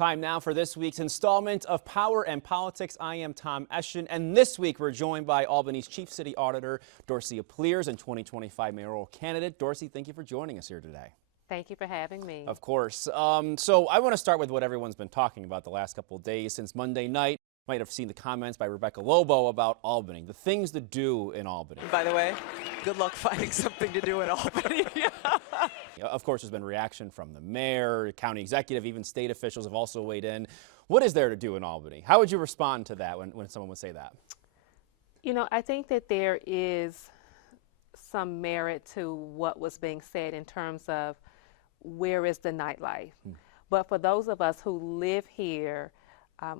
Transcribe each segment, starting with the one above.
Time now for this week's installment of Power and Politics. I am Tom Eschen, and this week we're joined by Albany's Chief City Auditor, Dorcey Applyrs, and 2025 mayoral candidate. Dorcey, thank you for joining us here today. Thank you for having me. Of course. So I want to start with what everyone's been talking about the last couple of days since Monday night. You might have seen the comments by Rebecca Lobo about Albany, the things to do in Albany. By the way, good luck finding something to do in Albany. Of course, there's been reaction from the mayor, county executive, even state officials have also weighed in. What is there to do in Albany? How would you respond to that when someone would say that? You know, I think that there is some merit to what was being said in terms of where is the nightlife. But for those of us who live here,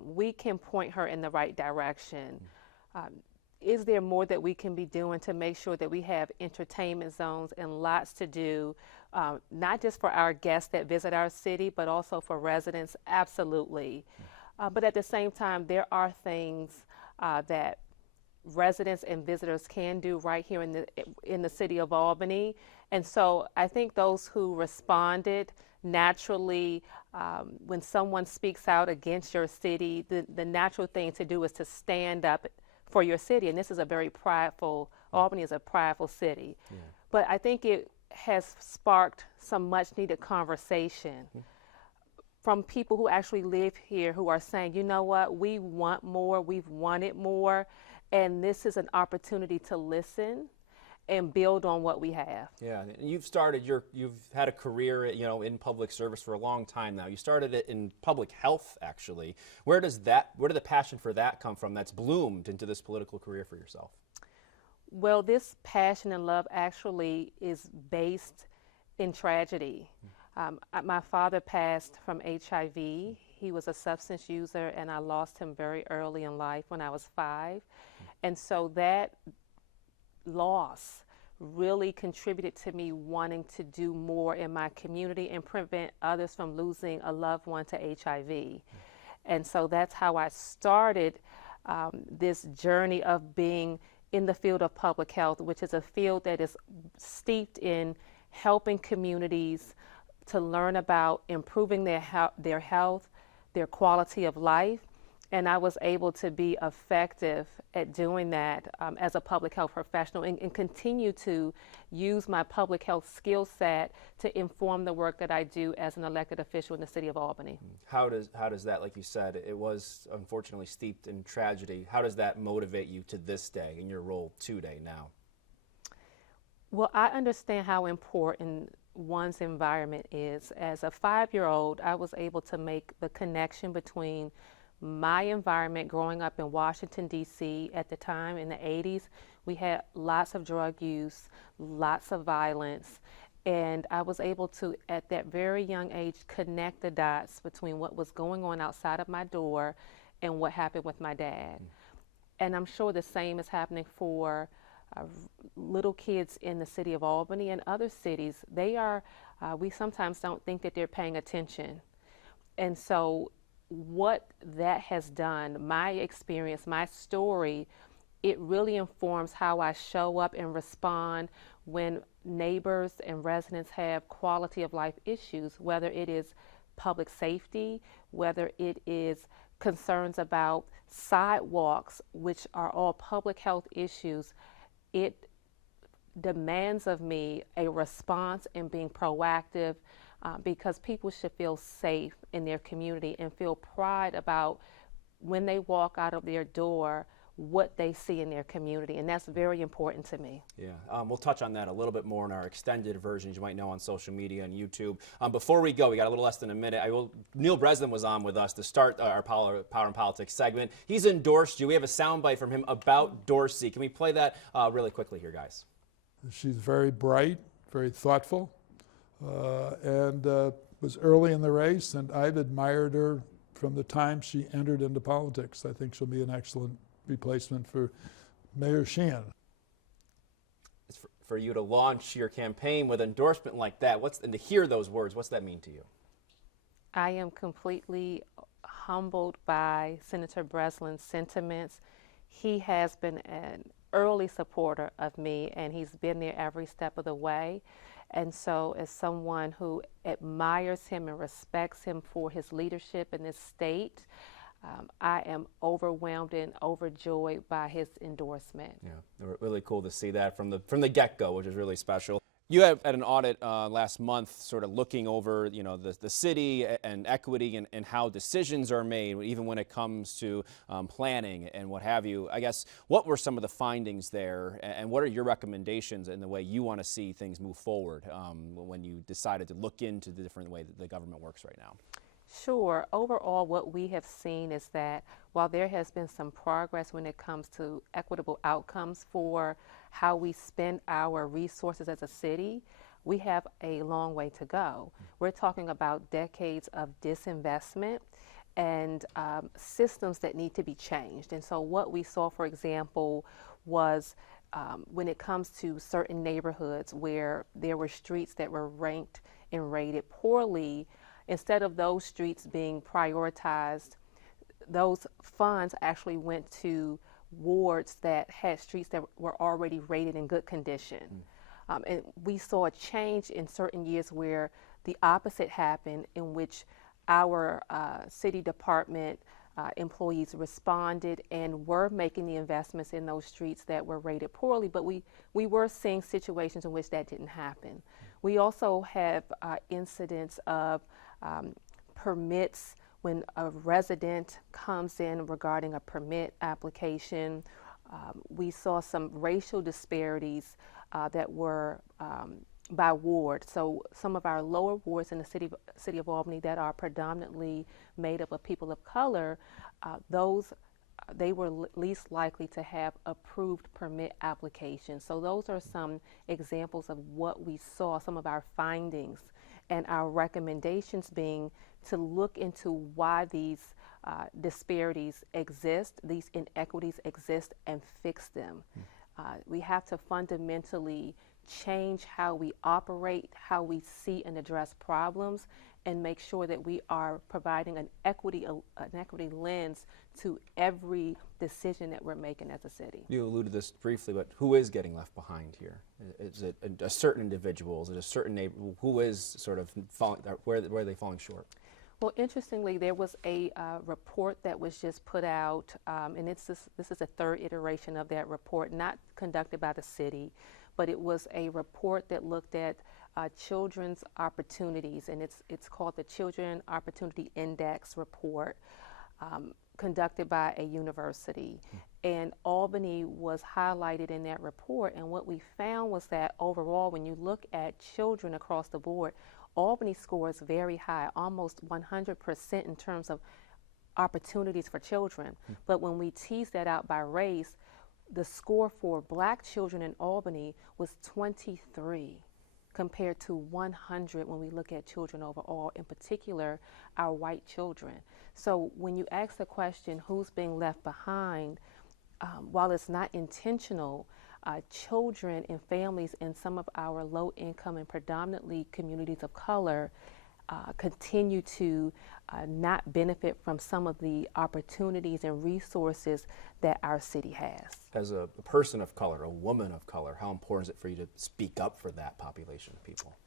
we can point her in the right direction. Is there more that we can be doing to make sure that we have entertainment zones and lots to do, not just for our guests that visit our city, but also for residents? Absolutely. But at the same time, there are things that residents and visitors can do right here in the city of Albany. And so I think those who responded naturally, when someone speaks out against your city, the natural thing to do is to stand up for your city. And this is a very prideful, Albany is a prideful city. Yeah. But I think it has sparked some much needed conversation from people who actually live here who are saying, you know what, we want more, we've wanted more, and this is an opportunity to listen and build on what we have. Yeah, and you've had a career, in public service for a long time now. You started it in public health, actually. Where did the passion for that come from that's bloomed into this political career for yourself? Well, this passion and love actually is based in tragedy. My father passed from HIV. He was a substance user, and I lost him very early in life when I was 5. And so that loss really contributed to me wanting to do more in my community and prevent others from losing a loved one to HIV. And so that's how I started this journey of being in the field of public health, which is a field that is steeped in helping communities to learn about improving their health, their quality of life. And I was able to be effective at doing that as a public health professional and continue to use my public health skill set to inform the work that I do as an elected official in the city of Albany. How does that, like you said, it was unfortunately steeped in tragedy. How does that motivate you to this day in your role today now? Well, I understand how important one's environment is. As a 5-year-old, I was able to make the connection between my environment growing up in Washington, D.C. at the time in the 80s. We had lots of drug use, lots of violence, and I was able to, at that very young age, connect the dots between what was going on outside of my door and what happened with my dad. And I'm sure the same is happening for little kids in the city of Albany and other cities. We sometimes don't think that they're paying attention. And so what that has done, my experience, my story, it really informs how I show up and respond when neighbors and residents have quality of life issues, whether it is public safety, whether it is concerns about sidewalks, which are all public health issues. It demands of me a response and being proactive because people should feel safe in their community and feel pride about when they walk out of their door what they see in their community, and that's very important to me. Yeah, we'll touch on that a little bit more in our extended versions you might know on social media and YouTube. Before we go, we got a little less than a minute. Neil Breslin was on with us to start our Power and Politics segment. He's endorsed you. We have a soundbite from him about Dorcey. Can we play that really quickly here, guys? She's very bright, very thoughtful, and was early in the race, and I've admired her from the time she entered into politics. I think she'll be an excellent replacement for Mayor Sheehan. It's for you to launch your campaign with endorsement like that, and to hear those words, what's that mean to you? I am completely humbled by Senator Breslin's sentiments. He has been an early supporter of me, and he's been there every step of the way. And so, as someone who admires him and respects him for his leadership in this state, I am overwhelmed and overjoyed by his endorsement. Yeah, really cool to see that from the get-go, which is really special. You had an audit last month sort of looking over, the city and equity and how decisions are made, even when it comes to planning and what have you. I guess, what were some of the findings there, and what are your recommendations in the way you want to see things move forward when you decided to look into the different way that the government works right now? Sure. Overall, what we have seen is that while there has been some progress when it comes to equitable outcomes for how we spend our resources as a city, we have a long way to go. We're talking about decades of disinvestment and systems that need to be changed. And so what we saw, for example, was when it comes to certain neighborhoods where there were streets that were ranked and rated poorly, instead of those streets being prioritized, those funds actually went to wards that had streets that were already rated in good condition. And we saw a change in certain years where the opposite happened, in which our city department employees responded and were making the investments in those streets that were rated poorly, but we were seeing situations in which that didn't happen. We also have incidents of permits when a resident comes in regarding a permit application. We saw some racial disparities that were by ward. So some of our lower wards in the city of Albany that are predominantly made up of people of color, they were least likely to have approved permit applications. So those are some examples of what we saw, some of our findings, and our recommendations being to look into why these disparities exist, these inequities exist, and fix them. We have to fundamentally change how we operate, how we see and address problems, and make sure that we are providing an equity lens to every decision that we're making as a city. You alluded to this briefly, but who is getting left behind here? Is it a certain individual? Is it a certain neighborhood? Who is sort of falling, where are they falling short? Well, interestingly, there was a report that was just put out, and this is a third iteration of that report, not conducted by the city, but it was a report that looked at children's opportunities, and it's called the Children Opportunity Index report, conducted by a university. And Albany was highlighted in that report, and what we found was that overall, when you look at children across the board, Albany scores very high, almost 100% in terms of opportunities for children. But when we tease that out by race, the score for black children in Albany was 23 compared to 100 when we look at children overall, in particular our white children. So when you ask the question, who's being left behind, while it's not intentional, children and families in some of our low income and predominantly communities of color continue to not benefit from some of the opportunities and resources that our city has. As a person of color, a woman of color, how important is it for you to speak up for that population of people?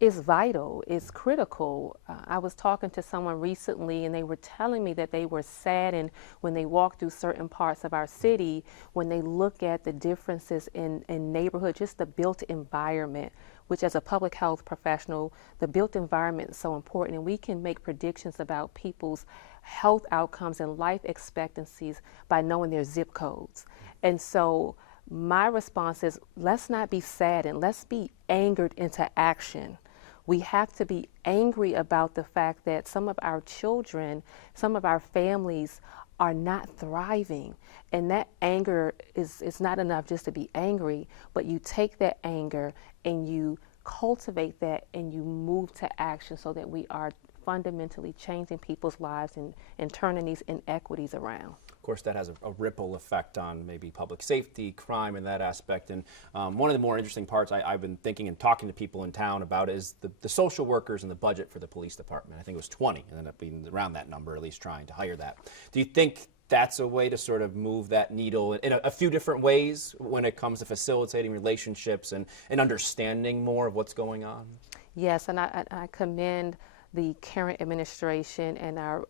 It's vital, it's critical. I was talking to someone recently and they were telling me that they were saddened when they walk through certain parts of our city, when they look at the differences in neighborhood, just the built environment, which as a public health professional, the built environment is so important, and we can make predictions about people's health outcomes and life expectancies by knowing their zip codes. And so my response is, let's not be saddened, let's be angered into action. We have to be angry about the fact that some of our children, some of our families are not thriving. And that anger is not enough just to be angry, but you take that anger and you cultivate that and you move to action so that we are fundamentally changing people's lives and turning these inequities around. Of course, that has a ripple effect on maybe public safety, crime, and that aspect. And one of the more interesting parts I've been thinking and talking to people in town about is the social workers and the budget for the police department. I think it was 20, and ended up being around that number, at least trying to hire that. Do you think that's a way to sort of move that needle in a few different ways when it comes to facilitating relationships and understanding more of what's going on? Yes, and I commend the current administration and our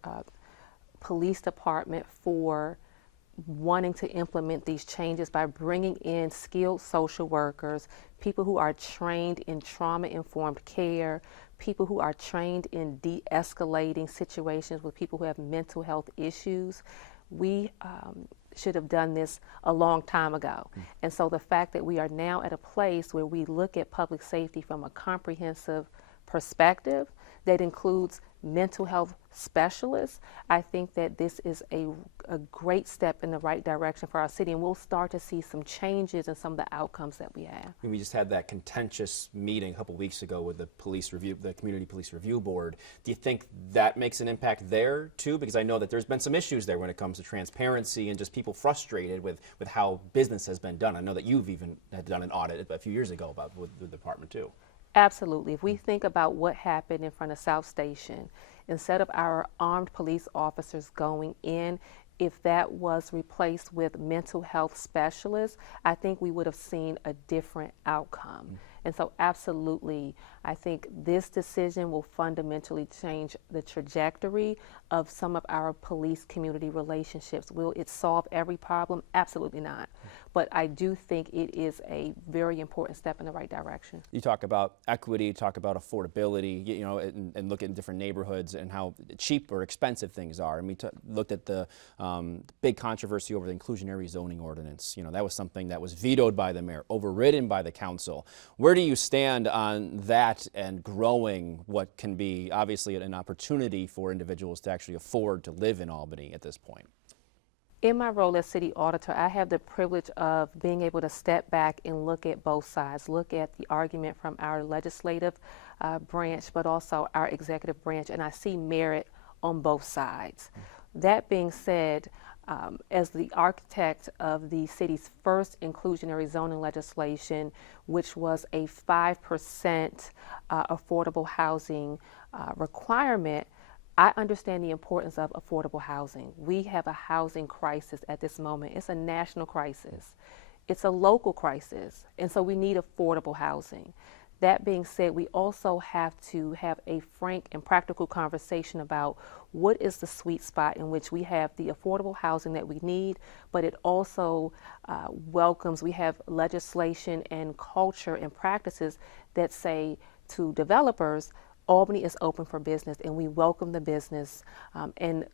police department for wanting to implement these changes by bringing in skilled social workers, people who are trained in trauma-informed care, people who are trained in de-escalating situations with people who have mental health issues. We should have done this a long time ago. And so the fact that we are now at a place where we look at public safety from a comprehensive perspective that includes mental health specialists, I think that this is a great step in the right direction for our city, and we'll start to see some changes in some of the outcomes that we have. And we just had that contentious meeting a couple weeks ago with the Community Police Review Board. Do you think that makes an impact there too? Because I know that there's been some issues there when it comes to transparency and just people frustrated with how business has been done. I know that you've even had done an audit a few years ago with the department too. Absolutely. If we think about what happened in front of South Station, instead of our armed police officers going in, if that was replaced with mental health specialists, I think we would have seen a different outcome. And so absolutely, I think this decision will fundamentally change the trajectory of some of our police community relationships. Will it solve every problem? Absolutely not. But I do think it is a very important step in the right direction. You talk about equity, you talk about affordability, you know, and look at different neighborhoods and how cheap or expensive things are. And we looked at the big controversy over the inclusionary zoning ordinance. You know, that was something that was vetoed by the mayor, overridden by the council. Where do you stand on that and growing what can be obviously an opportunity for individuals to actually afford to live in Albany at this point? In my role as city auditor, I have the privilege of being able to step back and look at both sides, look at the argument from our legislative branch, but also our executive branch, and I see merit on both sides. That being said, as the architect of the city's first inclusionary zoning legislation, which was a 5% affordable housing requirement, I understand the importance of affordable housing. We have a housing crisis at this moment. It's a national crisis. It's a local crisis, and so we need affordable housing. That being said, we also have to have a frank and practical conversation about what is the sweet spot in which we have the affordable housing that we need, but it also we have legislation and culture and practices that say to developers, Albany is open for business, and we welcome the business, and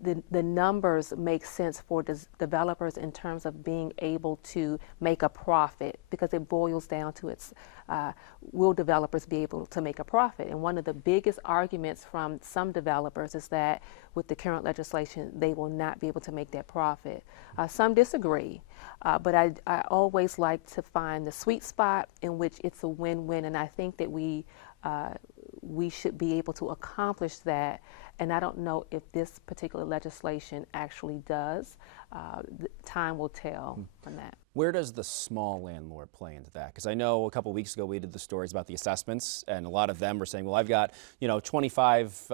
the numbers make sense for developers in terms of being able to make a profit, because it boils down to will developers be able to make a profit? And one of the biggest arguments from some developers is that with the current legislation, they will not be able to make that profit. Some disagree, but I always like to find the sweet spot in which it's a win-win, and I think that we should be able to accomplish that, and I don't know if this particular legislation actually does. Time will tell on that. Where does the small landlord play into that? Because I know a couple of weeks ago we did the stories about the assessments, and a lot of them were saying, well, I've got 25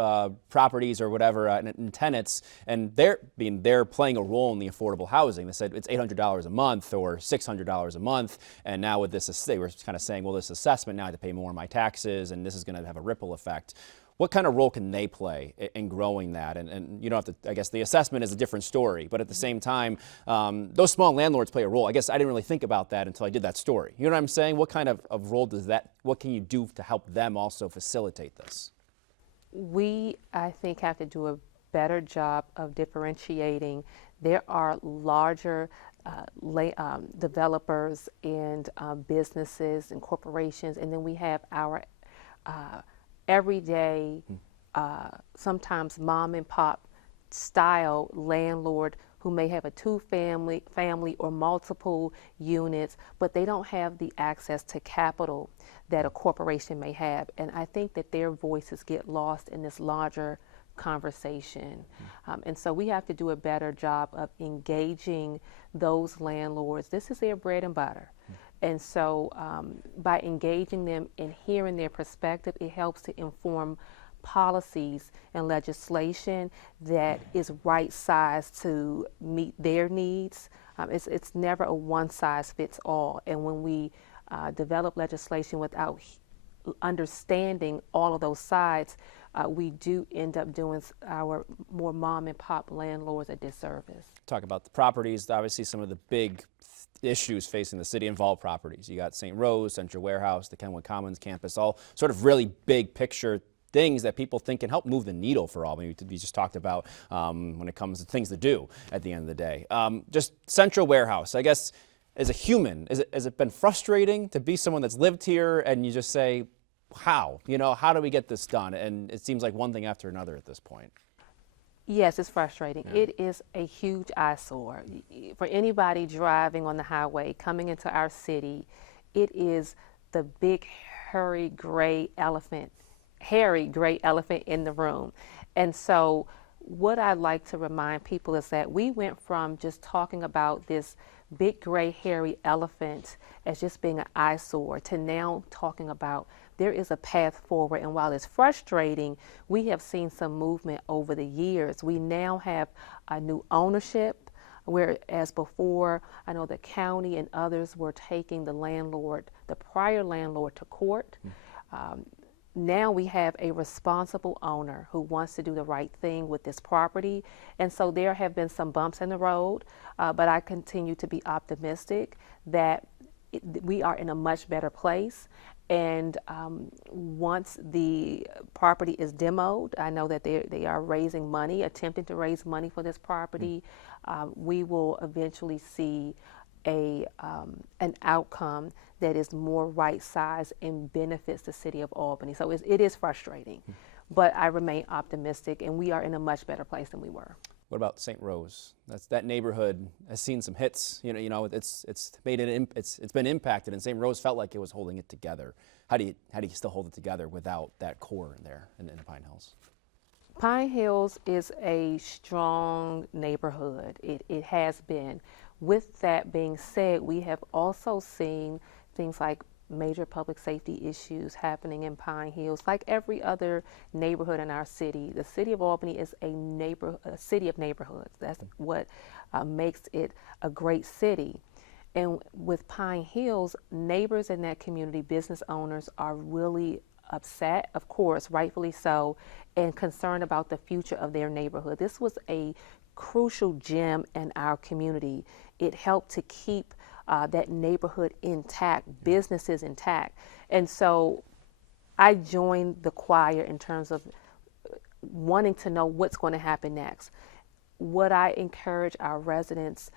properties or whatever and tenants, and they're playing a role in the affordable housing. They said it's $800 a month or $600 a month, and now with this, they were kind of saying, well, this assessment, now I have to pay more in my taxes, and this is going to have a ripple effect. What kind of role can they play in growing that? And you don't have to, I guess the assessment is a different story, but at the same time, those small landlords play a role. I guess I didn't really think about that until I did that story. You know what I'm saying? What kind of role does that, what can you do to help them also facilitate this? We, I think, have to do a better job of differentiating. There are larger developers and businesses and corporations, and then we have our everyday, sometimes mom and pop style landlord who may have a family or multiple units, but they don't have the access to capital that a corporation may have. And I think that their voices get lost in this larger conversation. And so we have to do a better job of engaging those landlords. This is their bread and butter. And so by engaging them and hearing their perspective, it helps to inform policies and legislation that is right-sized to meet their needs. It's never a one-size-fits-all. And when we develop legislation without understanding all of those sides, we do end up doing our more mom and pop landlords a disservice. Talk about the properties. Obviously, some of the big issues facing the city involve properties. You got St. Rose, Central Warehouse, the Kenwood Commons campus, all sort of really big picture things that people think can help move the needle for Albany. We just talked about when it comes to things to do at the end of the day. Just Central Warehouse, I guess, as a human, has it been frustrating to be someone that's lived here and you just say, how? You know, how do we get this done? And it seems like one thing after another at this point. Yes, it's frustrating. Yeah. It is a huge eyesore. For anybody driving on the highway, coming into our city, it is the big, hairy gray elephant in the room. And so what I like to remind people is that we went from just talking about this big, gray, hairy elephant as just being an eyesore to now talking about there is a path forward. And while it's frustrating, we have seen some movement over the years. We now have a new ownership, whereas before, I know the county and others were taking the prior landlord to court. Now we have a responsible owner who wants to do the right thing with this property. And so there have been some bumps in the road, but I continue to be optimistic that we are in a much better place. And once the property is demoed, I know that they are raising money, attempting to raise money for this property. We will eventually see an outcome that is more right-sized and benefits the city of Albany. So it is frustrating, but I remain optimistic, and we are in a much better place than we were. What about St. Rose? That neighborhood has seen some hits. You know, it's been impacted, and St. Rose felt like it was holding it together. How do you still hold it together without that core in there in the Pine Hills? Pine Hills is a strong neighborhood. It has been. With that being said, we have also seen things like major public safety issues happening in Pine Hills. Like every other neighborhood in our city, the city of Albany is a city of neighborhoods. That's what makes it a great city. And with Pine Hills, neighbors in that community, business owners, are really upset, of course, rightfully so, and concerned about the future of their neighborhood. This was a crucial gem in our community. It helped to keep that neighborhood intact, businesses intact. And so I joined the choir in terms of wanting to know what's going to happen next. What I encourage our residents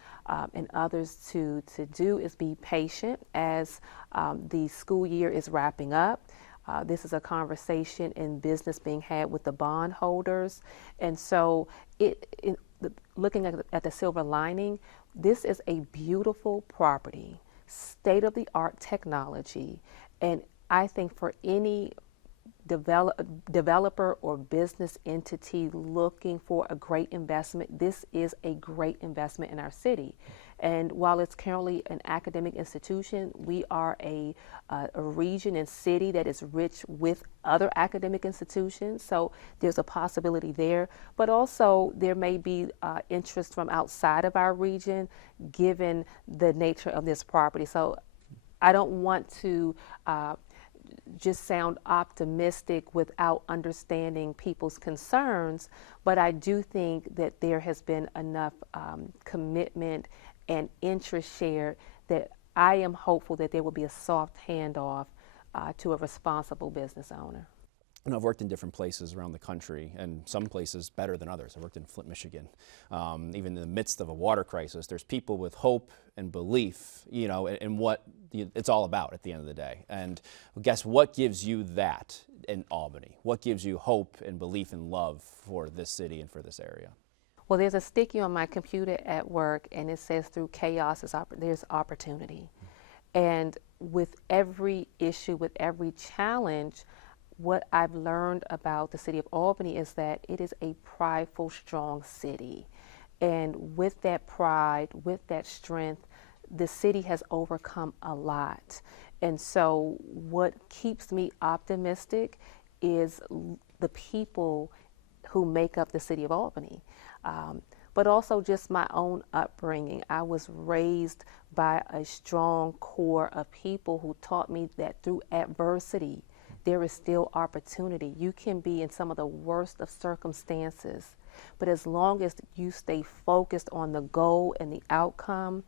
and others to do is be patient as the school year is wrapping up. This is a conversation in business being had with the bondholders. And so looking at the silver lining, this is a beautiful property, state-of-the-art technology, and I think for any developer or business entity looking for a great investment, this is a great investment in our city. And while it's currently an academic institution, we are a region and city that is rich with other academic institutions. So there's a possibility there. But also there may be interest from outside of our region, given the nature of this property. So I don't want to just sound optimistic without understanding people's concerns, but I do think that there has been enough commitment and interest shared that I am hopeful that there will be a soft handoff to a responsible business owner. You know, I've worked in different places around the country, and some places better than others. I worked in Flint, Michigan. Even in the midst of a water crisis, there's people with hope and belief, you know, in what it's all about at the end of the day. And guess what gives you that in Albany? What gives you hope and belief and love for this city and for this area? Well, there's a sticky on my computer at work, and it says through chaos there's opportunity. And with every issue, with every challenge, what I've learned about the city of Albany is that it is a prideful, strong city. And with that pride, with that strength, the city has overcome a lot. And so what keeps me optimistic is the people who make up the city of Albany. But also just my own upbringing. I was raised by a strong core of people who taught me that through adversity, there is still opportunity. You can be in some of the worst of circumstances, but as long as you stay focused on the goal and the outcome,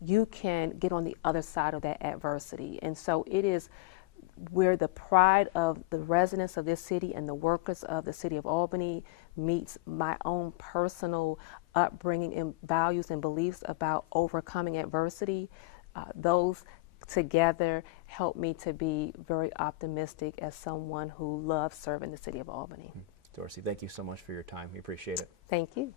you can get on the other side of that adversity. And so it is where the pride of the residents of this city and the workers of the city of Albany meets my own personal upbringing and values and beliefs about overcoming adversity. Those together help me to be very optimistic as someone who loves serving the city of Albany. Dorcey, thank you so much for your time. We appreciate it. Thank you.